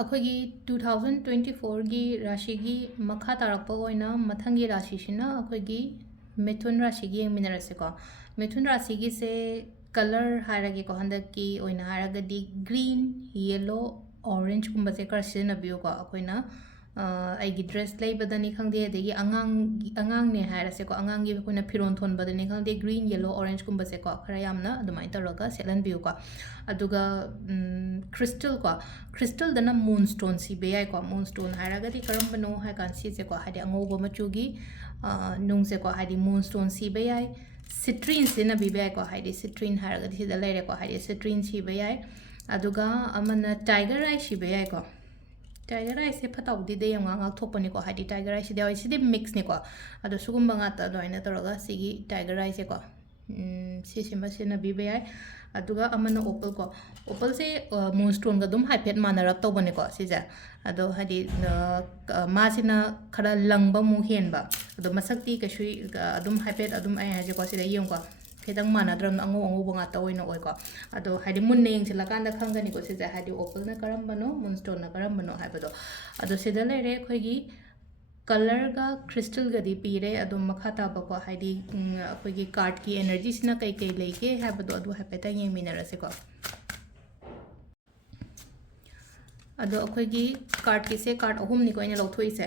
ꯑꯩꯈꯣꯏꯒꯤ 2024ꯒꯤ ꯔꯥꯁꯤꯒꯤ ꯃꯈꯥ ꯇꯥꯔꯛꯄ ꯑꯣꯏꯅ ꯃꯊꯪꯒꯤ ꯔꯥꯁꯤꯁꯤꯅ ꯑꯩꯈꯣꯏꯒꯤ ꯃꯤꯊꯨꯟ ꯔꯥꯁꯤꯒꯤ ꯌꯦꯡꯃꯤꯟꯅꯔꯁꯦꯀꯣ ꯃꯤꯊꯨꯟ ꯔꯥꯁꯤꯒꯤꯁꯦ ꯀꯂꯔ ꯍꯥꯏꯔꯒꯦꯀꯣ ꯍꯟꯗꯛꯀꯤ ꯑꯣꯏꯅ ꯍꯥꯏꯔꯒꯗꯤ ꯒ꯭ꯔꯤꯟ ꯌꯦꯜꯂꯣ ꯑꯣꯔꯦꯟꯖꯀꯨꯝꯕꯁꯦ ꯈꯔ ꯁꯤꯖꯤꯟꯅꯕꯤꯌꯨꯀꯣ ꯑꯩꯈꯣꯏꯅ ꯑꯩꯒꯤ ꯗ꯭ꯔꯦꯁ ꯂꯩꯕꯗꯅꯤ ꯈꯪꯗꯦ ꯑꯗꯒꯤ ꯑꯉꯥꯡꯅꯦ ꯍꯥꯏꯔꯁꯦꯀꯣ ꯑꯉꯥꯡꯒꯤ ꯑꯩꯈꯣꯏꯅ ꯐꯤꯔꯣꯟ ꯊꯣꯟꯕꯗꯅꯤ ꯈꯪꯗꯦ ꯒ꯭ꯔꯤꯟ ꯌꯦꯜꯂꯣ ꯑꯣꯔꯦꯟꯖꯀꯨꯝꯕꯁꯦꯀꯣ ꯈꯔ ꯌꯥꯝꯅ ꯑꯗꯨꯃꯥꯏꯅ ꯇꯧꯔꯒ ꯁꯦꯠꯍꯟꯕꯤꯌꯨꯀꯣ ꯑꯗꯨꯒ ꯈ꯭ꯔꯤꯁꯇꯜꯀꯣ ꯈ꯭ꯔꯤꯁꯇꯜꯗꯅ ꯃꯨꯟ ꯁ꯭ꯇꯣꯟ ꯁꯤꯕ ꯌꯥꯏꯀꯣ ꯃꯨꯟ ꯁ꯭ꯇꯣꯟ ꯍꯥꯏꯔꯒꯗꯤ ꯀꯔꯝꯕꯅꯣ ꯍꯥꯏ ꯀꯥꯟ ꯁꯤꯁꯦꯀꯣ ꯍꯥꯏꯗꯤ ꯑꯉꯧꯕ ꯃꯆꯨꯒꯤ ꯅꯨꯡꯁꯦꯀꯣ ꯍꯥꯏꯗꯤ ꯃꯨꯟ ꯁ꯭ꯇꯣꯟ ꯁꯤꯕ ꯌꯥꯏ ꯁꯤꯇ꯭ꯔꯤꯟ ꯁꯤꯖꯤꯟꯅꯕꯤꯕ ꯌꯥꯏꯀꯣ ꯍꯥꯏꯗꯤ ꯁꯤꯇ꯭ꯔꯤꯟ ꯍꯥꯏꯔꯒꯗꯤ ꯁꯤꯗ ꯂꯩꯔꯦꯀꯣ ꯍꯥꯏꯗꯤ ꯁꯤꯇ꯭ꯔꯤꯟ ꯁꯤꯕ ꯌꯥꯏ ꯑꯗꯨꯒ ꯑꯃꯅ ꯇꯥꯏꯒꯔ ꯑꯥꯏ ꯁꯤꯕ ꯌꯥꯏꯀꯣ ꯇꯥꯏꯒꯔ ꯑꯥꯏꯁꯦ ꯐꯠꯇꯕꯗꯤꯗ ꯌꯥꯝ ꯉꯥꯛꯊꯣꯛꯄꯅꯤꯀꯣ ꯍꯥꯏꯗꯤ ꯇꯥꯏꯒꯔ ꯑꯥꯏꯁꯤꯗ ꯌꯥꯎꯋꯤ ꯁꯤꯗꯤ ꯃꯤꯛꯁꯅꯤꯀꯣ ꯑꯗꯣ ꯁꯤꯒꯨꯝꯕ ꯉꯥꯛꯇ ꯑꯗꯨꯃꯥꯏꯅ ꯇꯧꯔꯒ ꯁꯤꯒꯤ ꯇꯥꯏꯒꯔ ꯑꯥꯏꯁꯦꯀꯣ ꯁꯤꯁꯤꯃ ꯁꯤꯖꯤꯟꯅꯕꯤꯕ ꯌꯥꯏ ꯑꯗꯨꯒ ꯑꯃꯅ ꯑꯣꯄꯜꯀꯣ ꯑꯣꯄꯜꯁꯦ ꯃꯨꯟꯁꯇꯣꯟꯒ ꯑꯗꯨꯝ ꯍꯥꯏꯐꯦꯠ ꯃꯥꯟꯅꯔꯞ ꯇꯧꯕꯅꯦꯀꯣ ꯁꯤꯁꯦ ꯑꯗꯣ ꯍꯥꯏꯗꯤ ꯃꯥꯁꯤꯅ ꯈꯔ ꯂꯪꯕ ꯑꯃꯨꯛ ꯍꯦꯟꯕ ꯑꯗꯣ ꯃꯁꯛꯇꯤ ꯀꯩꯁꯨ ꯑꯗꯨꯝ ꯍꯥꯏꯐꯦꯠ ꯑꯗꯨꯝ ꯑꯩ ꯍꯥꯏꯁꯦꯀꯣ ꯁꯤꯗ ꯌꯦꯡꯉꯨꯀꯣ ꯈꯤꯇꯪ ꯃꯥꯟꯅꯗ꯭ꯔꯕꯅ ꯑꯉꯧꯕ ꯉꯥꯛꯇ ꯑꯣꯏꯅ ꯑꯣꯏꯀꯣ ꯑꯗꯣ ꯍꯥꯏꯗꯤ ꯃꯨꯟꯅ ꯌꯦꯡꯁꯤꯜꯂꯀꯥꯟꯗ ꯈꯪꯒꯅꯤꯀꯣ ꯁꯤꯁꯦ ꯍꯥꯏꯗꯤ ꯑꯣꯄꯜꯅ ꯀꯔꯝꯕꯅꯣ ꯃꯨꯟꯁꯇꯣꯟꯅ ꯀꯔꯝꯕꯅꯣ ꯍꯥꯏꯕꯗꯣ ꯑꯗꯣ ꯁꯤꯗ ꯂꯩꯔꯦ ꯑꯩꯈꯣꯏꯒꯤ ꯀꯂꯔꯒ ꯈ꯭ꯔꯤꯁꯇꯜꯒꯗꯤ ꯄꯤꯔꯦ ꯑꯗꯨꯝ ꯃꯈꯥ ꯇꯥꯕꯀꯣ ꯍꯥꯏꯗꯤ ꯑꯩꯈꯣꯏꯒꯤ ꯀꯥꯔꯠꯀꯤ ꯑꯦꯅꯔꯖꯤꯁꯤꯅ ꯀꯩ ꯂꯩꯒꯦ ꯍꯥꯏꯕꯗꯣ ꯑꯗꯨ ꯍꯥꯏꯐꯦꯠꯇꯪ ꯌꯦꯡꯃꯤꯟꯅꯔꯁꯦꯀꯣ ꯑꯗꯣ ꯑꯩꯈꯣꯏꯒꯤ ꯀꯥꯔꯠꯀꯤꯁꯦ ꯀꯥꯔꯠ ꯑꯍꯨꯝꯅꯤꯀꯣ ꯑꯩꯅ ꯂꯧꯊꯣꯛꯏꯁꯦ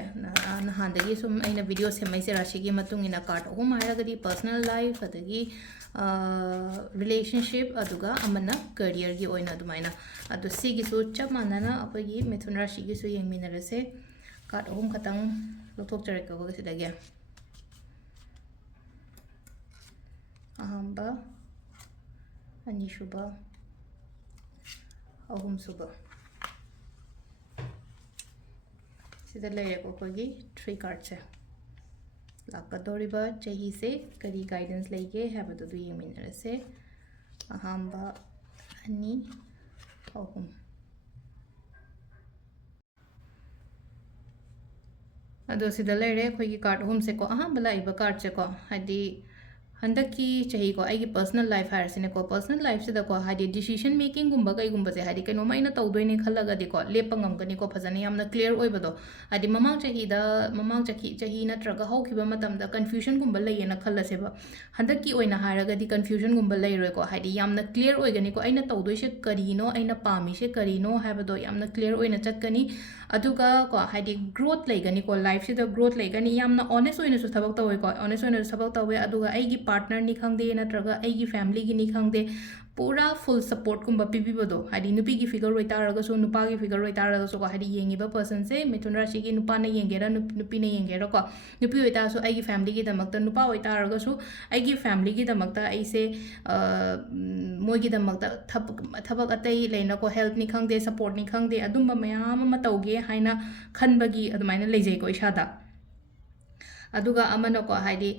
ꯅꯍꯥꯟꯗꯒꯤ ꯁꯨꯝ ꯑꯩꯅ ꯚꯤꯗꯤꯑꯣ ꯁꯦꯝꯃꯛꯏꯁꯦ ꯔꯥꯁꯤꯒꯤ ꯃꯇꯨꯡ ꯏꯟꯅ ꯀꯥꯔꯠ ꯑꯍꯨꯝ ꯍꯥꯏꯔꯒꯗꯤ ꯄꯔꯁꯅꯦꯜ ꯂꯥꯏꯐ ꯑꯗꯒꯤ ꯔꯤꯂꯦꯁꯟꯁꯤꯞ ꯑꯗꯨꯒ ꯑꯃꯅ ꯀꯔꯤꯌꯔꯒꯤ ꯑꯣꯏꯅ ꯑꯗꯨꯃꯥꯏꯅ ꯑꯗꯣ ꯁꯤꯒꯤꯁꯨ ꯆꯞ ꯃꯥꯟꯅꯅ ꯑꯩꯈꯣꯏꯒꯤ ꯃꯤꯊꯨꯟ ꯔꯥꯁꯤꯒꯤꯁꯨ ꯌꯦꯡꯃꯤꯟꯅꯔꯁꯦ ꯀꯥꯔꯠ ꯑꯍꯨꯝ ꯈꯛꯇꯪ ꯂꯧꯊꯣꯛꯆꯔꯛꯀꯦꯀꯣ ꯁꯤꯗꯒꯤ ꯑꯍꯥꯟꯕ ꯑꯅꯤꯁꯨꯕ ꯑꯍꯨꯝꯁꯨꯕ ꯁꯤꯗ ꯂꯩꯔꯦꯀꯣ ꯑꯩꯈꯣꯏꯒꯤ 3 ꯀꯥꯔꯠꯁꯦ ꯂꯥꯛꯀꯗꯧꯔꯤꯕ ꯆꯍꯤꯁꯦ ꯀꯔꯤ ꯒꯥꯏꯗꯦꯟꯁ ꯂꯩꯒꯦ ꯍꯥꯏꯕꯗꯨ ꯌꯦꯡꯃꯤꯟꯅꯔꯁꯦ ꯑꯍꯥꯟꯕ ꯑꯅꯤ ꯑꯍꯨꯝ ꯑꯗꯣ ꯁꯤꯗ ꯂꯩꯔꯦ ꯑꯩꯈꯣꯏꯒꯤ ꯀꯥꯔꯠ ꯑꯍꯨꯝꯁꯦꯀꯣ ꯑꯍꯥꯟꯕ ꯂꯥꯛꯏꯕ ꯀꯥꯔꯠꯁꯦꯀꯣ ꯍꯥꯏꯗꯤ ꯍꯟꯗꯛꯀꯤ ꯆꯍꯤꯀꯣ ꯑꯩꯒꯤ ꯄꯔꯁꯅꯦꯜ ꯂꯥꯏꯐ ꯍꯥꯏꯔꯁꯤꯅꯦꯀꯣ ꯄꯔꯁꯅꯦꯜ ꯂꯥꯏꯐꯁꯤꯗꯀꯣ ꯍꯥꯏꯗꯤ ꯗꯤꯁꯤಷꯟ ꯃꯦꯀꯤꯡꯒꯨꯝꯕ ꯀꯩꯒꯨꯝꯕꯁꯦ ꯍꯥꯏꯗꯤ ꯀꯩꯅꯣꯝꯃ ꯑꯩꯅ ꯇꯧꯗꯣꯏꯅꯦ ꯈꯜꯂꯒꯗꯤꯀꯣ ꯂꯦꯞꯄ ꯉꯝꯒꯅꯤꯀꯣ ꯐꯖꯅ ꯌꯥꯝꯅ ꯀ꯭ꯂꯤꯌꯔ ꯑꯣꯏꯕꯗꯣ ꯍꯥꯏꯗꯤ ꯃꯃꯥꯡ ꯆꯍꯤ ꯅꯠꯇ꯭ꯔꯒ ꯍꯧꯈꯤꯕ ꯃꯇꯝꯗ ꯀꯟꯐ꯭ꯌꯨಷꯟꯒꯨꯝꯕ ꯂꯩꯌꯦꯅ ꯈꯜꯂꯁꯦꯕ ꯍꯟꯗꯛꯀꯤ ꯑꯣꯏꯅ ꯍꯥꯏꯔꯒꯗꯤ ꯀꯟꯐ꯭ꯌꯨಷꯟꯒꯨꯝꯕ ꯂꯩꯔꯣꯏꯀꯣ ꯍꯥꯏꯗꯤ ꯌꯥꯝꯅ ꯀ꯭ꯂꯤꯌꯔ ꯑꯣꯏꯒꯅꯤꯀꯣ ꯑꯩꯅ ꯇꯧꯗꯣꯏꯁꯦ ꯀꯔꯤꯅꯣ ꯑꯩꯅ ꯄꯥꯝꯃꯤꯁꯦ ꯀꯔꯤꯅೋ ꯍꯥꯏꯕꯗꯣ ꯌꯥꯝꯅ ꯀ꯭ꯂꯤꯌꯔ ꯑꯣꯏꯅ ꯆꯠꯀꯅꯤ ꯑꯗꯨꯒ ꯀꯣ ꯍꯥꯏꯗꯤ ꯒ꯭ꯔꯣꯠ ꯂꯩꯒꯅꯤꯀꯣ ꯂꯥꯏꯐꯁꯤꯗ ꯒ꯭ꯔꯣꯠ ꯂꯩꯒꯅꯤ ꯌꯥꯝꯅ ꯑꯣꯅꯦꯁ ꯑꯣꯏꯅꯁꯨ ꯊꯕꯛ ꯇꯧꯋꯦꯀꯣ ꯑꯣꯅꯦꯁ ꯑꯣꯏꯅꯁꯨ ꯊꯕꯛ ꯇꯧꯋꯦ ꯑꯗꯨꯒ ꯑꯩꯒꯤ ꯄꯥꯔꯠꯅꯔꯅꯤ ꯈꯪꯗꯦ ꯅꯠꯇ꯭ꯔꯒ ꯑꯩꯒꯤ ꯐꯦꯃꯤꯂꯤꯒꯤꯅꯤ ꯈꯪꯗꯦ ꯄꯨꯔꯥ ꯐꯨꯜ ꯁꯞꯄꯣꯔꯠꯀꯨꯝꯕ ꯄꯤꯕꯤꯕꯗꯣ ꯍꯥꯏꯗꯤ ꯅꯨꯄꯤꯒꯤ ꯐꯤꯒꯔ ꯑꯣꯏꯇꯥꯔꯒꯁꯨ ꯅꯨꯄꯥꯒꯤ ꯐꯤꯒꯔ ꯑꯣꯏꯇꯥꯔꯒꯁꯨꯀꯣ ꯍꯥꯏꯗꯤ ꯌꯦꯡꯉꯤꯕ ꯄꯔꯁꯟꯁꯦ ꯃꯤꯊꯨꯟ ꯔꯥꯁꯤꯒꯤ ꯅꯨꯄꯥꯅ ꯌꯦꯡꯒꯦꯔꯥ ꯅꯨꯄꯤꯅ ꯌꯦꯡꯒꯦꯔꯥꯀꯣ ꯅꯨꯄꯤ ꯑꯣꯏꯇꯥꯔꯁꯨ ꯑꯩꯒꯤ ꯐꯦꯃꯤꯂꯤꯒꯤꯗꯃꯛꯇ ꯅꯨꯄꯥ ꯑꯣꯏꯇꯥꯔꯒꯁꯨ ꯑꯩꯒꯤ ꯐꯦꯃꯤꯂꯤꯒꯤꯗꯃꯛꯇ ꯑꯩꯁꯦ ꯃꯣꯏꯒꯤꯗꯃꯛꯇ ꯊꯕꯛ ꯑꯇꯩ ꯂꯩꯅꯀꯣ ꯍꯦꯜꯞꯅꯤ ꯈꯪꯗꯦ ꯁꯞꯄꯣꯔꯠꯅꯤ ꯈꯪꯗꯦ ꯑꯗꯨꯝꯕ ꯃꯌꯥꯝ ꯑꯃ ꯇꯧꯒꯦ ꯍꯥꯏꯅ ꯈꯟꯕꯒꯤ ꯑꯗꯨꯃꯥꯏꯅ ꯂꯩꯖꯩꯀꯣ ꯏꯁꯥꯗ ꯑꯗꯨꯒ ꯑꯃꯅꯀꯣ ꯍꯥꯏꯗꯤ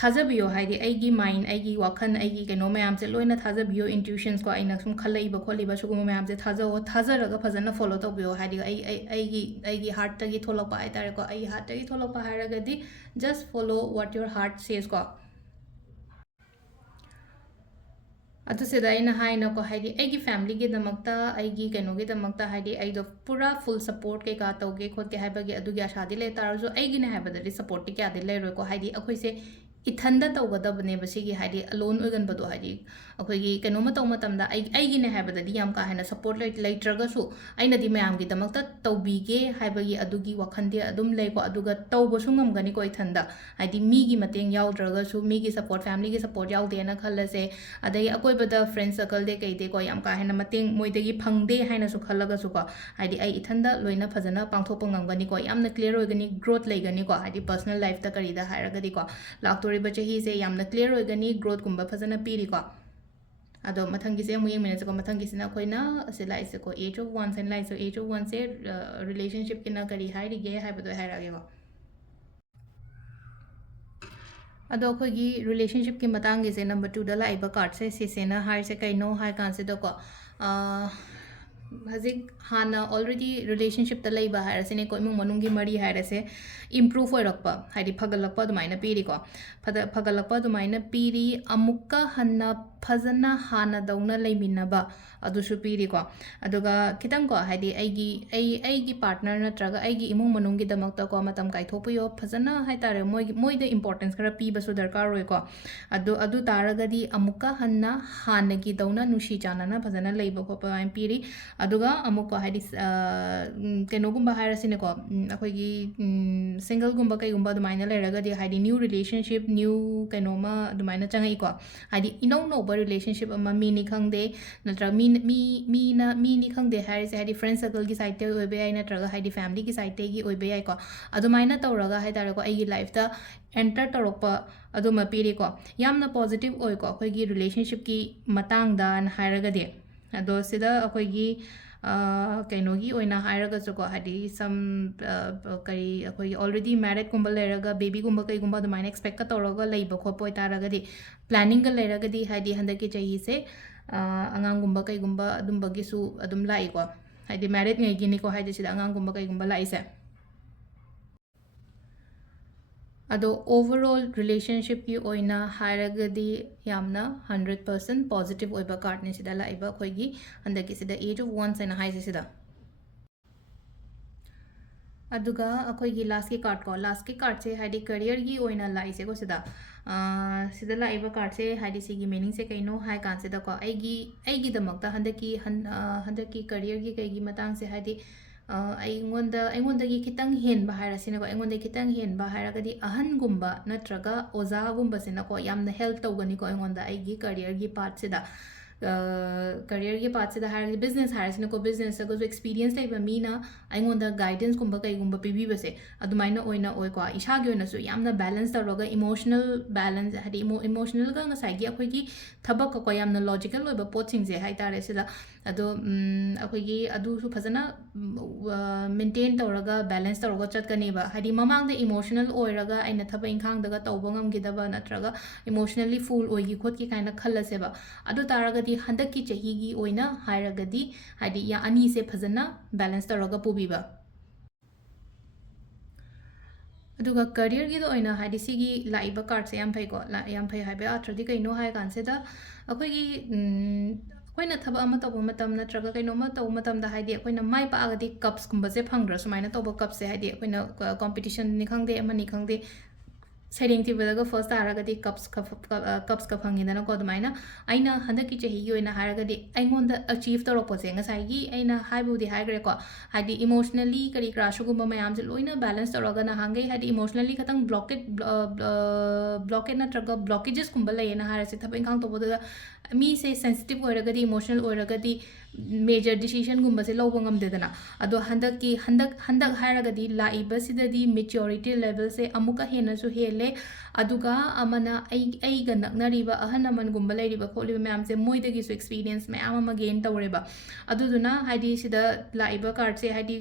ꯊꯥꯖꯕꯤꯌꯣ ꯍꯥꯏꯗꯤ ꯑꯩꯒꯤ ꯃꯥꯏꯟ ꯑꯩꯒꯤ ꯋꯥꯈꯜ ꯑꯩꯒꯤ ꯀꯩꯅꯣ ꯃꯌꯥꯝꯁꯦ ꯂꯣꯏꯅ ꯊꯥꯖꯕꯤꯌꯣ ꯏꯟꯇ꯭ꯌꯨꯁꯟꯁꯀꯣ ꯑꯩꯅ ꯁꯨꯝ ꯈꯜꯂꯛꯏꯕ ꯈꯣꯠꯂꯤꯕ ꯁꯤꯒꯨꯝꯕ ꯃꯌꯥꯝꯁꯦ ꯊꯥꯖꯧꯑꯣ ꯊꯥꯖꯔꯒ ꯐꯖꯅ ꯐꯣꯂꯣ ꯇꯧꯕꯤꯌꯣ ꯍꯥꯏꯗꯤ ꯑꯩꯒꯤ ꯍꯥꯔꯠꯇꯒꯤ ꯊꯣꯛꯂꯛꯄ ꯍꯥꯏꯇꯥꯔꯦꯀꯣ ꯑꯩꯒꯤ ꯍꯥꯔꯠꯇꯒꯤ ꯊꯣꯛꯂꯛꯄ ꯍꯥꯏꯔꯒꯗꯤ just follow what your heart ꯁꯦꯁꯀꯣ ꯑꯗꯨꯁꯤꯗ ꯑꯩꯅ ꯍꯥꯏꯅꯀꯣ ꯍꯥꯏꯗꯤ ꯑꯩꯒꯤ ꯐꯦꯃꯤꯂꯤꯒꯤꯗꯃꯛꯇ ꯑꯩꯒꯤ ꯀꯩꯅꯣꯒꯤꯗꯃꯛꯇ ꯍꯥꯏꯗꯤ ꯑꯩꯗꯣ ꯄꯨꯔꯥ ꯐꯨꯜ ꯁꯞꯄꯣꯔꯠ ꯀꯩꯀꯥ ꯇꯧꯒꯦ ꯈꯣꯠꯀꯦ ꯍꯥꯏꯕꯒꯤ ꯑꯗꯨꯒꯤ ꯑꯁꯥꯗꯤ ꯂꯩ ꯇꯥꯔꯁꯨ ꯑꯩꯒꯤꯅꯦ ꯍꯥꯏꯕꯗꯗꯤ ꯁꯞꯄꯣꯔꯠꯇꯤ ꯀꯌꯥꯗꯤ ꯂꯩꯔꯣꯏꯀꯣ ꯍꯥꯏꯗꯤ ꯑꯩꯈꯣꯏꯁꯦ ꯏꯊꯟꯗ ꯇꯧꯒꯗꯕꯅꯦꯕ ꯁꯤꯒꯤ ꯍꯥꯏꯗꯤ ꯑꯂꯣꯟ ꯑꯣꯏꯒꯟꯕꯗꯣ ꯍꯥꯏꯗꯤ ꯑꯩꯈꯣꯏꯒꯤ ꯀꯩꯅꯣꯝꯃ ꯇꯧꯕ ꯃꯇꯝꯗ ꯑꯩꯒꯤꯅꯦ ꯍꯥꯏꯕꯗꯗꯤ ꯌꯥꯝ ꯀꯥ ꯍꯦꯟꯅ ꯁꯞꯄꯣꯔꯠ ꯂꯩꯇ꯭ꯔꯒꯁꯨ ꯑꯩꯅꯗꯤ ꯃꯌꯥꯝꯒꯤꯗꯃꯛꯇ ꯇꯧꯕꯤꯒꯦ ꯍꯥꯏꯕꯒꯤ ꯑꯗꯨꯒꯤ ꯋꯥꯈꯟꯗꯤ ꯑꯗꯨꯝ ꯂꯩꯀꯣ ꯑꯗꯨꯒ ꯇꯧꯕꯁꯨ ꯉꯝꯒꯅꯤꯀꯣ ꯏꯊꯟꯗ ꯍꯥꯏꯗꯤ ꯃꯤꯒꯤ ꯃꯇꯦꯡ ꯌꯥꯎꯗ꯭ꯔꯒꯁꯨ ꯃꯤꯒꯤ ꯁꯞꯄꯣꯔꯠ ꯐꯦꯃꯤꯂꯤꯒꯤ ꯁꯞꯄꯣꯔꯠ ꯌꯥꯎꯗꯦꯅ ꯈꯜꯂꯁꯦ ꯑꯗꯒꯤ ꯑꯀꯣꯏꯕꯗ ꯐ꯭ꯔꯦꯟ ꯁꯔꯀꯜꯗꯦ ꯀꯩꯗꯦꯀꯣ ꯌꯥꯝ ꯀꯥ ꯍꯦꯟꯅ ꯃꯇꯦꯡ ꯃꯣꯏꯗꯒꯤ ꯐꯪꯗꯦ ꯍꯥꯏꯅꯁꯨ ꯈꯜꯂꯒꯁꯨꯀꯣ ꯍꯥꯏꯗꯤ ꯑꯩ ꯏꯊꯟꯗ ꯂꯣꯏꯅ ꯐꯖꯅ ꯄꯥꯡꯊꯣꯛꯄ ꯉꯝꯒꯅꯤꯀꯣ ꯌꯥꯝꯅ ꯀ꯭ꯂꯤꯌꯔ ꯑꯣꯏꯒꯅꯤ ꯒ꯭ꯔꯣꯠ ꯂꯩꯒꯅꯤꯀꯣ ꯍꯥꯏꯗꯤ ꯄꯔꯁꯅꯦꯜ ꯂꯥꯏꯐꯇ ꯀꯔꯤꯗ ꯍꯥꯏꯔꯒꯗꯤꯀꯣ ꯂꯥꯛꯇꯣꯔꯤꯕ ꯆꯍꯤꯁꯦ ꯌꯥꯝꯅ ꯀ꯭ꯂꯤꯌꯔ ꯑꯣꯏꯒꯅꯤ ꯒ꯭ꯔꯣꯠꯀꯨꯝꯕ ꯐꯖꯅ ꯄꯤꯔꯤꯀꯣ ꯑꯗꯣ ꯃꯊꯪꯒꯤꯁꯦ ꯑꯃꯨꯛ ꯌꯦꯡꯃꯤꯟꯅꯁꯦꯀꯣ ꯃꯊꯪꯒꯤꯁꯤꯅ ꯑꯩꯈꯣꯏꯅ ꯑꯁꯤ ꯂꯥꯛꯏꯁꯦꯀꯣ ꯑꯦꯖ ꯑꯣꯐ ꯋꯥꯟꯁ ꯍꯥꯏꯅ ꯂꯥꯛꯏꯁꯦ ꯑꯦꯖ ꯑꯣꯐ ꯋꯥꯟꯁꯦ ꯔꯤꯂꯦꯁꯟꯁꯤꯞꯀꯤꯅ ꯀꯔꯤ ꯍꯥꯏꯔꯤꯒꯦ ꯍꯥꯏꯕꯗꯣ ꯍꯥꯏꯔꯛꯑꯒꯦꯀꯣ ꯑꯗꯣ ꯑꯩꯈꯣꯏꯒꯤ ꯔꯤꯂꯦꯁꯟꯁꯤꯞꯀꯤ ꯃꯇꯥꯡꯒꯤꯁꯦ ꯅꯝꯕꯔ 2ꯗ ꯂꯥꯛꯏꯕ ꯀꯥꯔꯠꯁꯦ ꯁꯤꯁꯦꯅ ꯍꯥꯏꯔꯤꯁꯦ ꯀꯩꯅꯣ ꯍꯥꯏ ꯀꯥꯟꯁꯤꯗꯀꯣ हजिक हाना ऑलरेडी रिलेशनशिप त लैबा हारसिने को इमुंग मनुंगी मरी हारसे इम्प्रूव होइरक्पा हाइदि फगलक्पा दुमाइना पीरी को फगलक्पा दुमाइना पीरी अमुक्का हन्ना फजना हाना दौना लैमिनबा अदुसु पीरी को अदुगा खितंग को हाइदि ऐगी पार्टनर नत्रगा ऐगी इमुंग मनुंगी दमक्ता को मतम काइथोपियो फजना हाइतारे मोइद इंपोर्टेंस खरा पीबसु दरकार रोय को अदु तारगदी अमुक्का हन्ना हानगी दौना नुशी चानना फजना लैबा खोपा आइ पीरी अदुगा अमुक्का हाइदि केनोगुम्बा हाइरसिनेको अखोइगी सिंगल गुम्बा कैगुम्बा दुमाइना लेरगदी हाइदि न्यू रिलेशनशिप न्यू केनोमा दुमाइना चंगईको हाइदि इनौ नौबा रिलेशनशिप अमा मीनी खंगदे नत्रा मीनी खंगदे हाइरसे हाइदि फ्रेंड सर्कल की साइड ते ओइबे याइ नत्रगा हाइदि फैमिली की साइड ते गी ओइबे याइ को अदुमाइना तौरगा हाइतारेको ऐगी लाइफ ता एंटर तौरक्पा अदुमा पीरीको यामना पॉजिटिव ओइको अखोइगी रिलेशनशिप की मतांगदा हाइरगदे अदो सिदा अखोइगी कैनोगी ओइना हाइरगसुको हाइदि सम करी अखोइगी ऑलरेडी मैरिड गुम्बा लेरगा बेबी गुम्बा कैगुम्बा दुमाइना एक्सपेक्ट का तौरगा लैबा खोपो तारगदी प्लानिंग का लेरगदी हाइदि हंदकी चाहिए से अंगांगुम्बा कैगुम्बा अदुम्बगिसु अदुम लाइको हाइदि मैरिड ngैगिनिको हाइदि सिदा अंगांगुम्बा कैगुम्बा लाइसे अदो ओवरऑल रिलेशनशिप की ओइना हाइरगदी यामना 100% पॉजिटिव ओइबा कार्ड ने सिदा लाइबा खोइगी हंदकी सिदा एज ऑफ वंस एना हाइसे सिदा अदुगा अखोइगी लास्ट के कार्ड से हाइदि करियर की ओइना लाइसे को सिदा सिदा लाइबा कार्ड से हाइदि सिगी मीनिंग से कैनो हाइ कान सिदा को ऐगी दमक्ता हंदकी करियर की कैगी मतंग से हाइदि अꯩꯉꯣꯟꯗꯒꯤ ꯈꯤꯇꯪ ꯍꯦꯟꯕ ꯍꯥꯏꯔꯁꯤꯅꯀꯣ ꯑꯩꯉꯣꯟꯗꯒꯤ ꯈꯤꯇꯪ ꯍꯦꯟꯕ ꯍꯥꯏꯔꯒꯗꯤ ꯑꯍꯟꯒꯨꯝꯕ ꯅꯠꯇ꯭ꯔꯒ ꯑꯣꯖꯥꯒꯨꯝꯕꯁꯤꯅꯀꯣ ꯌꯥꯝꯅ ꯍꯦꯜꯞ ꯇꯧꯒꯅꯤꯀꯣ ꯑꯩꯉꯣꯟꯗ ꯑꯩꯒꯤ ꯀꯔꯤꯌꯔꯒꯤ ꯄꯥꯠꯁꯤꯗ ꯀꯔꯤꯌꯔꯒꯤ ꯄꯥꯠꯁꯤꯗ ꯍꯥꯏꯔꯒꯗꯤ ꯕꯤꯖꯤꯅꯦꯁ ꯍꯥꯏꯔꯁꯤꯅꯀꯣ ꯕꯤꯖꯤꯅꯦꯁꯇꯒꯁꯨ ꯑꯦꯛꯁꯄꯤꯔꯤꯌꯦꯟꯁ ꯂꯩꯕ ꯃꯤꯅ ꯑꯩꯉꯣꯟꯗ ꯒꯥꯏꯗꯦꯟꯁꯀꯨꯝꯕ ꯀꯩꯒꯨꯝꯕ ꯄꯤꯕꯤꯕꯁꯦ ꯑꯗꯨꯃꯥꯏꯅ ꯑꯣꯏꯀꯣ ꯏꯁꯥꯒꯤ ꯑꯣꯏꯅꯁꯨ ꯌꯥꯝꯅ ꯕꯦꯂꯦꯟꯁ ꯇꯧꯔꯒ ꯏꯃꯣꯁꯅꯦꯜ ꯕꯦꯂꯦꯟꯁ ꯍꯥꯏꯗꯤ ꯏꯃꯣꯁꯅꯦꯜꯒ ꯉꯁꯥꯏꯒꯤ ꯑꯩꯈꯣꯏꯒꯤ ꯊꯕꯛꯀꯀꯣ ꯌꯥꯝꯅ ꯂꯣꯖꯤꯀꯦꯜ ꯑꯣꯏꯕ ꯄꯣꯠꯁꯤꯡꯁꯦ ꯍꯥꯏꯇꯥꯔꯦ ꯁꯤꯗ ꯑꯗꯣ ꯑꯩꯈꯣꯏꯒꯤ ꯑꯗꯨꯁꯨ ꯐꯖꯅ ꯃꯦꯟꯇꯦꯟ ꯇꯧꯔꯒ ꯕꯦꯂꯦꯟꯁ ꯇꯧꯔꯒ ꯆꯠꯀꯅꯦꯕ ꯍꯥꯏꯗꯤ ꯃꯃꯥꯡꯗ ꯏꯃꯣꯁꯅꯦꯜ ꯑꯣꯏꯔꯒ ꯑꯩꯅ ꯊꯕꯛ ꯏꯪꯈꯥꯡꯗꯒ ꯇꯧꯕ ꯉꯝꯈꯤꯗꯕ ꯅꯠꯇ꯭ꯔꯒ ꯏꯃꯣꯁꯅꯦꯜꯂꯤ ꯐꯨꯜ ꯑꯣꯏꯒꯤ ꯈꯣꯠꯀꯤ ꯀꯥꯏꯅ ꯈꯜꯂꯁꯦꯕ ꯑꯗꯨ ꯇꯥꯔꯒꯗꯤ ꯍꯟꯗꯛꯀꯤ ꯆꯍꯤꯒꯤ ꯑꯣꯏꯅ ꯍꯥꯏꯔꯒꯗꯤ ꯍꯥꯏꯗꯤ ꯑꯅꯤꯁꯦ ꯐꯖꯅ ꯕꯦꯂꯦꯟꯁ ꯇꯧꯔꯒ ꯄꯨꯕꯤꯕ ꯑꯗꯨꯒ ꯀꯔꯤꯌꯔꯒꯤꯗ ꯑꯣꯏꯅ ꯍꯥꯏꯗꯤ ꯁꯤꯒꯤ ꯂꯥꯛꯏꯕ ꯀꯥꯔꯗꯁꯦ ꯌꯥꯝ ꯐꯩꯀꯣ ꯌꯥꯝ ꯐꯩ ꯍꯥꯏꯕ ꯌꯥꯗ꯭ꯔꯗꯤ ꯀꯩꯅꯣ ꯍꯥꯏ ꯀꯥꯟꯁꯤꯗ ꯑꯩꯈꯣꯏꯒꯤ ꯑꯩꯈꯣꯏꯅ ꯊꯕꯛ ꯑꯃ ꯇꯧꯕ ꯃꯇꯝ ꯅꯠꯇ꯭ꯔꯒ ꯀꯩꯅꯣꯝꯃ ꯇꯧꯕ ꯃꯇꯝꯗ ꯍꯥꯏꯗꯤ ꯑꯩꯈꯣꯏꯅ ꯃꯥꯏ ꯄꯥꯛꯑꯒꯗꯤ ꯀꯞꯁꯀꯨꯝꯕꯁꯦ ꯐꯪꯗ꯭ꯔꯥ ꯁꯨꯃꯥꯏꯅ ꯇꯧꯕ ꯀꯞꯁꯦ ꯍꯥꯏꯗꯤ ꯑꯩꯈꯣꯏꯅ ꯀꯣꯝꯄꯤꯇꯤꯁꯟꯅꯤ ꯈꯪꯗꯦ ꯑꯃꯅꯤ ꯈꯪꯗꯦ ꯁꯩꯔꯦꯡ ꯊꯤꯕꯗꯒ ꯐꯥꯔꯁ ꯇꯥꯔꯒꯗꯤ ꯀꯞꯁꯀ ꯐꯪꯉꯤꯗꯅꯀꯣ ꯑꯗꯨꯃꯥꯏꯅ ꯑꯩꯅ ꯍꯟꯗꯛꯀꯤ ꯆꯍꯤꯒꯤ ꯑꯣꯏꯅ ꯍꯥꯏꯔꯒꯗꯤ ꯑꯩꯉꯣꯟꯗ ꯑꯆꯤꯞ ꯇꯧꯔꯛꯄꯁꯦ ꯉꯁꯥꯏꯒꯤ ꯑꯩꯅ ꯍꯥꯏꯕꯨꯗꯤ ꯍꯥꯏꯈ꯭ꯔꯦꯀꯣ ꯍꯥꯏꯗꯤ ꯏꯃꯣꯁꯅꯦꯜꯂꯤ ꯀꯔꯤ ꯀꯔꯥ ꯁꯤꯒꯨꯝꯕ ꯃꯌꯥꯝꯁꯦ ꯂꯣꯏꯅ ꯕꯦꯂꯦꯟꯁ ꯇꯧꯔꯒ ꯅꯍꯥꯟꯈꯩ ꯍꯥꯏꯗꯤ ꯏꯃꯣꯁꯅꯦꯜꯂꯤ ꯈꯇꯪ ꯕ꯭ꯂꯣꯀꯦꯠ ꯅꯠꯇ꯭ꯔꯒ ꯕ꯭ꯂꯣꯀꯦꯖꯦꯁꯀꯨꯝꯕ ꯂꯩꯌꯦꯅ ꯍꯥꯏꯔꯁꯦ ꯊꯕꯛ ꯏꯪꯈꯥꯡ ꯇꯧꯕꯗꯨꯗ ꯃꯤꯁꯦ ꯁꯦꯟꯁꯤꯇꯤቭ ꯑꯣꯏꯔꯒꯗꯤ ꯏꯃꯣꯁꯅꯦꯜ ꯑꯣꯏꯔꯒꯗꯤ ꯃꯦꯖꯔ ꯗꯤꯁꯤꯖꯟꯒꯨꯝꯕꯁꯦ ꯂꯧꯕ ꯉꯝꯗꯦꯗꯅ ꯑꯗꯣ ꯍꯟꯗꯛ ꯍꯥꯏꯔꯒꯗꯤ ꯂꯥꯛꯏꯕꯁꯤꯗꯗꯤ ꯃꯦꯆ꯭ꯌꯣꯔꯤꯇꯤ ꯂꯦꯚꯦꯜꯁꯦ ꯑꯃꯨꯛꯀ ꯍꯦꯟꯅꯁꯨ ꯍꯦꯜꯂꯦ ꯑꯗꯨꯒ ꯑꯃꯅ ꯑꯩꯒ ꯅꯛꯅꯔꯤꯕ ꯑꯍꯟ ꯂꯃꯟꯒꯨꯝꯕ ꯂꯩꯔꯤꯕ ꯈꯣꯠꯂꯤꯕ ꯃꯌꯥꯝꯁꯦ ꯃꯣꯏꯗꯒꯤꯁꯨ ꯑꯦꯛꯁꯄꯤꯔꯤꯌꯦꯟꯁ ꯃꯌꯥꯝ ꯑꯃ ꯒꯦꯟ ꯇꯧꯔꯦꯕ ꯑꯗꯨꯗꯨꯅ ꯍꯥꯏꯗꯤ ꯁꯤꯗ ꯂꯥꯛꯏꯕ ꯀꯥꯔꯗꯁꯦ ꯍꯥꯏꯗꯤ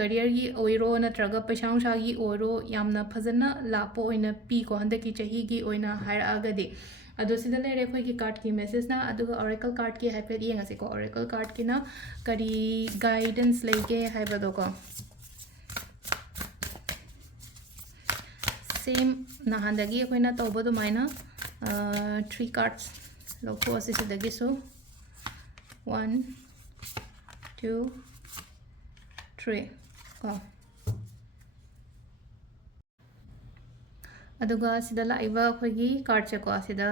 ꯀꯔꯤꯌꯔꯒꯤ ꯑꯣꯏꯔꯣ ꯅꯠꯇ꯭ꯔꯒ ꯄꯩꯁꯥ ꯅꯨꯡꯁꯥꯒꯤ ꯑꯣꯏꯔꯣ ꯌꯥꯝꯅ ꯐꯖꯅ ꯂꯥꯛꯄ ꯑꯣꯏꯅ ꯄꯤꯀꯣ ꯍꯟꯗꯛꯀꯤ ꯆꯍꯤꯒꯤ ꯑꯣꯏꯅ ꯍꯥꯏꯔꯛꯑꯒꯗꯤ ꯑꯗꯣ ꯁꯤꯗ ꯂꯩꯔꯦ ꯑꯩꯈꯣꯏꯒꯤ ꯀꯥꯔꯗꯀꯤ ꯃꯦꯁꯦꯖꯅ ꯑꯗꯨꯒ ꯑꯣꯔꯦꯀꯜ ꯀꯥꯔꯗꯀꯤ ꯍꯥꯏꯐꯦꯠ ꯌꯦꯡꯉꯁꯤꯀꯣ ꯑꯣꯔꯦꯀꯜ ꯀꯥꯔꯗꯀꯤꯅ ꯀꯔꯤ ꯒꯥꯏꯗꯦꯟꯁ ꯂꯩꯒꯦ ꯍꯥꯏꯕꯗꯣꯀꯣ सेम नहानदगी अखोइना तौबो दुमाइना 3 कार्ड्स लौथोअसि सिदगिसु 1 2 3 को अदुगा सिदा लाइबा अखोइगी कार्ड से को सिदा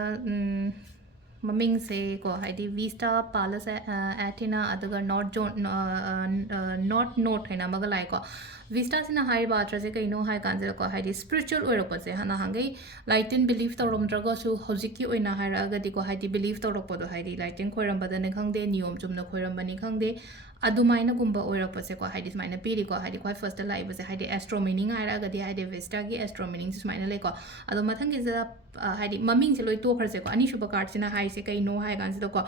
ममिंग से को हाइदी वीस्टा पालस एटिना अदुगा नॉट नोट हैना मगा लाइ को वीस्टा सिना हाइ बात्रा से कइनो हाइ कांजे को हाइदी स्पिरिचुअल ओइरको से हना हांगै लाइटिन बिलीव तौरमद्रगो सु हौजिकी ओइना हाइरागदि को हाइदी बिलीव तौरकपदो हाइदी लाइटिन खोइरमबदने खंगदे नियम चुमना खोइरमबनी खंगदे अदुमाइना गुम्बा ओइरकपसे को हाइदी स्माइना पीरी को हाइदी क्वाइ फर्स्ट लाइबसे हाइदी एस्ट्रो मीनिंग हाइरागदि हाइदी वीस्टा की एस्ट्रो मीनिंग स्माइना लेको अदो मथंगी जरा हाइदी ममिंग से लोइ तोखरसे को अनिसुबा कार्ड सिना हाइसे कइनो हाइ कांसिदो को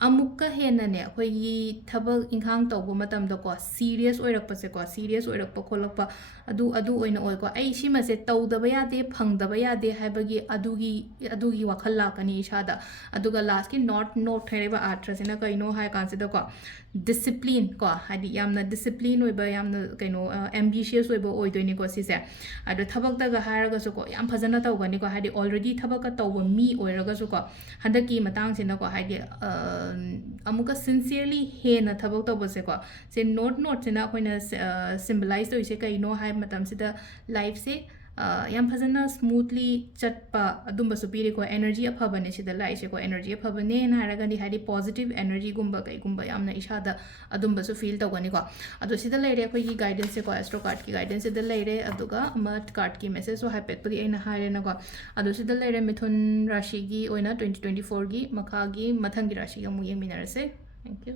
ꯑꯃꯨꯛꯀ ꯍꯦꯟꯅꯅꯦ ꯑꯩꯈꯣꯏꯒꯤ ꯊꯕꯛ ꯏꯪꯈꯥꯡ ꯇꯧꯕ ꯃꯇꯝꯗꯀꯣ ꯁꯤꯔꯤꯌꯁ ꯑꯣꯏꯔꯛꯄꯁꯦꯀꯣ ꯁꯤꯔꯤꯌꯁ ꯑꯣꯏꯔꯛꯄ ꯈꯣꯠꯂꯛꯄ ꯑꯗꯨ ꯑꯣꯏꯅ ꯑꯣꯏꯀꯣ ꯑꯩ ꯁꯤꯃꯁꯦ ꯇꯧꯗꯕ ꯌꯥꯗꯦ ꯐꯪꯗꯕ ꯌꯥꯗꯦ ꯍꯥꯏꯕꯒꯤ ꯑꯗꯨꯒꯤ ꯋꯥꯈꯜ ꯂꯥꯛꯀꯅꯤ ꯏꯁꯥꯗ ꯑꯗꯨꯒ ꯂꯥꯁꯀꯤ ꯅꯣꯠ ꯍꯥꯏꯔꯤꯕ ꯑꯥꯔꯊ꯭ꯔꯁꯤꯅ ꯀꯩꯅꯣ ꯍꯥꯏ ꯀꯥꯟꯁꯤꯗꯀꯣ ꯗꯤꯁꯤꯄ꯭ꯂꯤꯟ ꯀꯣ ꯍꯥꯏꯗꯤ ꯌꯥꯝꯅ ꯗꯤꯁꯤꯄ꯭ꯂꯤꯟ ꯑꯣꯏꯕ ꯌꯥꯝꯅ ꯀꯩꯅꯣ ꯑꯦꯝꯕꯤꯁꯤꯌꯁ ꯑꯣꯏꯕ ꯑꯣꯏꯗꯣꯏꯅꯤꯀꯣ ꯁꯤꯁꯦ ꯑꯗꯣ ꯊꯕꯛꯇꯒ ꯍꯥꯏꯔꯒꯁꯨꯀꯣ ꯌꯥꯝ ꯐꯖꯅ ꯇꯧꯒꯅꯤꯀꯣ ꯍꯥꯏꯗꯤ ꯑꯣꯜꯔꯦꯗꯤ ꯊꯕꯛꯀ ꯇꯧꯕ ꯃꯤ ꯑꯣꯏꯔꯒꯁꯨꯀꯣ ꯍꯟꯗꯛꯀꯤ ꯃꯇꯥꯡꯁꯤꯅꯀꯣ ꯍꯥꯏꯗꯤ ꯑꯃꯨꯛꯀ ꯁꯤꯟꯁꯤꯌꯔꯂꯤ ꯍꯦꯟꯅ ꯊꯕꯛ ꯇꯧꯕꯁꯦꯀꯣ ꯁꯦ ꯅꯣꯠꯁꯤꯅ ꯑꯩꯈꯣꯏꯅ ꯁꯤꯝꯕꯂꯥꯏꯁ ꯇꯧꯔꯤꯁꯦ ꯀꯩꯅꯣ ꯍꯥꯏꯕ ꯃꯇꯝꯁꯤꯗ ꯂꯥꯏꯐꯁꯦ ꯌꯥꯝ ꯐꯖꯅ ꯁ꯭ꯃꯨꯠꯂꯤ ꯆꯠꯄ ꯑꯗꯨꯝꯕꯁꯨ ꯄꯤꯔꯤꯀꯣ ꯑꯦꯅꯔꯖꯤ ꯑꯐꯕꯅꯦ ꯁꯤꯗ ꯂꯥꯛꯏꯁꯦꯀꯣ ꯑꯦꯅꯔꯖꯤ ꯑꯐꯕꯅꯦꯅ ꯍꯥꯏꯔꯒꯗꯤ ꯍꯥꯏꯗꯤ ꯄꯣꯖꯤꯇꯤቭ ꯑꯦꯅꯔꯖꯤꯒꯨꯝꯕ ꯀꯩꯒꯨꯝꯕ ꯌꯥꯝꯅ ꯏꯁꯥꯗ ꯑꯗꯨꯝꯕꯁꯨ ꯐꯤꯜ ꯇꯧꯒꯅꯤꯀꯣ ꯑꯗꯣ ꯁꯤꯗ ꯂꯩꯔꯦ ꯑꯩꯈꯣꯏꯒꯤ ꯒꯥꯏꯗꯦꯟꯁꯁꯦꯀꯣ ꯑꯦꯁꯇ꯭ꯔꯣ ꯀꯥꯔꯠꯀꯤ ꯒꯥꯏꯗꯦꯟꯁꯁꯤꯗ ꯂꯩꯔꯦ ꯑꯗꯨꯒ ꯑꯃ ꯀꯥꯔꯠꯀꯤ ꯃꯦꯁꯦꯖꯁꯨ ꯍꯥꯏꯐꯦꯠꯄꯨꯗꯤ ꯑꯩꯅ ꯍꯥꯏꯔꯦꯅꯀꯣ ꯑꯗꯣ ꯁꯤꯗ ꯂꯩꯔꯦ ꯃꯤꯊꯨꯟ ꯔꯥಶꯤꯒꯤ ꯑꯣꯏꯅ 2024ꯒꯤ ꯃꯈꯥꯒꯤ ꯃꯊꯪꯒꯤ ꯔꯥಶꯤꯒ ꯑꯃꯨꯛ ꯌꯦꯡꯃꯤꯟꯅꯔꯁꯦ ꯊꯦꯡꯛ ꯌꯨ